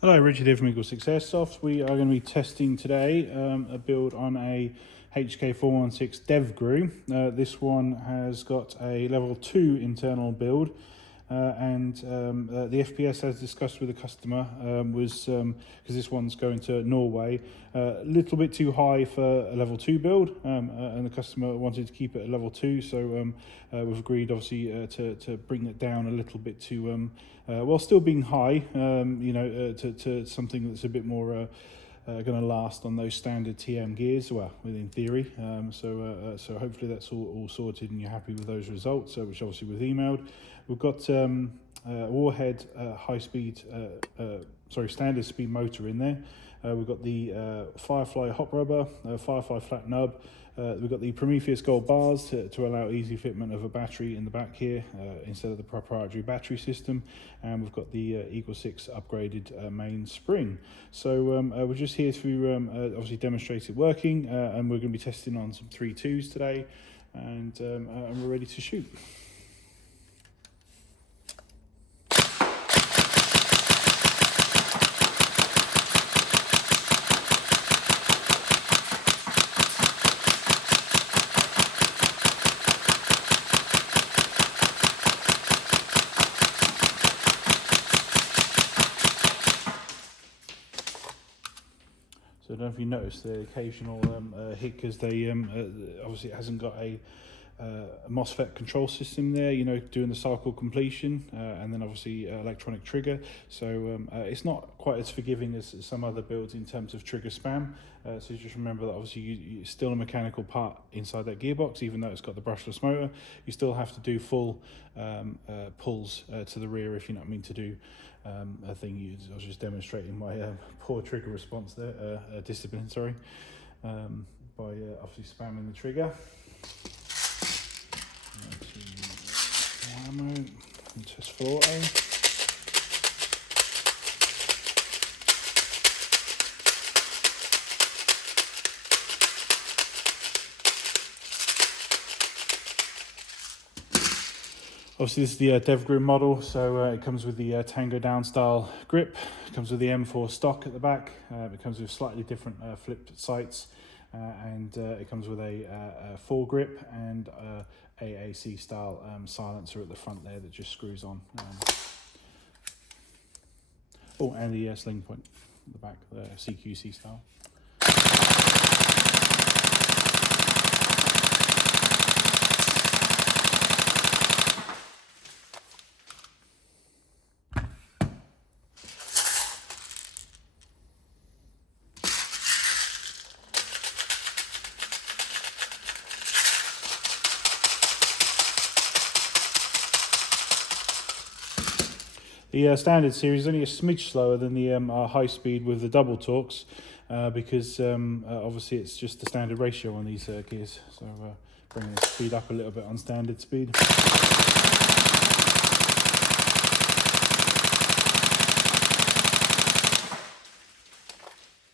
Hello, Richard here from EagleSix Airsoft. We are going to be testing today a build on a HK416 Devgru. This one has got a level 2 internal build and the FPS, as discussed with the customer, was, because this one's going to Norway, a little bit too high for a level 2 build, and the customer wanted to keep it at level 2, so we've agreed obviously to bring it down a little bit to while still being high, to something that's a bit more going to last on those standard TM gears, well, within theory. So hopefully that's all sorted and you're happy with those results, which obviously we've emailed. We've got Warhead standard speed motor in there. We've got the Firefly Hop Rubber, Firefly flat nub. We've got the Prometheus gold bars to allow easy fitment of a battery in the back here instead of the proprietary battery system, and we've got the EagleSix upgraded main spring. So we're just here to obviously demonstrate it working, and we're going to be testing on some 3.2s today, and we're ready to shoot. So I don't know if you noticed the occasional hit, because they obviously it hasn't got a MOSFET control system there, doing the cycle completion, and then obviously electronic trigger. So it's not quite as forgiving as some other builds in terms of trigger spam. So just remember that obviously you still a mechanical part inside that gearbox, even though it's got the brushless motor. You still have to do full pulls to the rear if you're not meant to do a thing. I was just demonstrating my poor trigger response there, discipline, sorry, by obviously spamming the trigger. Ammo, and test for auto. Obviously this is the Devgru model, so it comes with the Tango down style grip. It comes with the M4 stock at the back. It comes with slightly different flipped sights, and it comes with a foregrip and AAC style silencer at the front there that just screws on. And the sling point at the back, the CQC style. The standard series is only a smidge slower than the high speed with the double torques, because obviously it's just the standard ratio on these gears, so bringing the speed up a little bit on standard speed.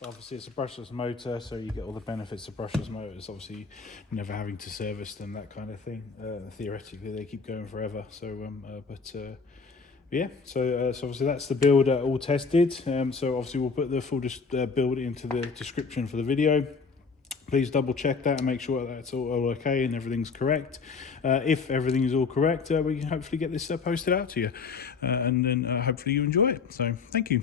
Obviously it's a brushless motor, so you get all the benefits of brushless motors, obviously never having to service them, that kind of thing. Theoretically they keep going forever, so yeah, so obviously that's the build all tested. So obviously we'll put the full build into the description for the video. Please double check that and make sure that's all okay and everything's correct. If everything is all correct, we can hopefully get this posted out to you, and then hopefully you enjoy it. So thank you.